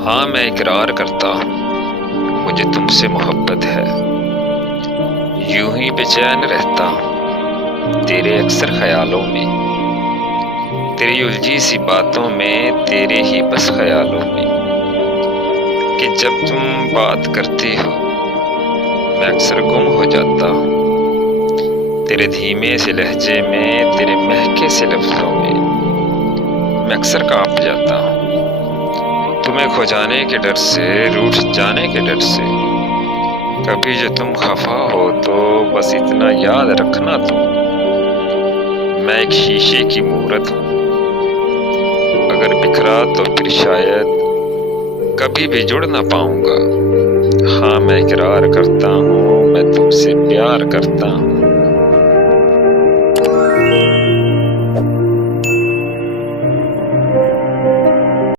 हाँ, मैं इकरार करता हूँ, मुझे तुमसे मोहब्बत है। यूं ही बेचैन रहता हूँ तेरे अक्सर ख्यालों में, तेरी उलझी सी बातों में, तेरे ही बस ख्यालों में। कि जब तुम बात करती हो मैं अक्सर गुम हो जाता हूँ, तेरे धीमे से लहजे में, तेरे महके से लफ्जों में मैं अक्सर कांप जाता हूँ। तुम्हें खो जाने के डर से, रूठ जाने के डर से, कभी जो तुम खफा हो तो बस इतना याद रखना तुम, मैं एक शीशे की मूरत हूँ। अगर बिखरा तो फिर शायद कभी भी जुड़ ना पाऊंगा। हाँ, मैं इकरार करता हूँ, मैं तुमसे प्यार करता हूँ।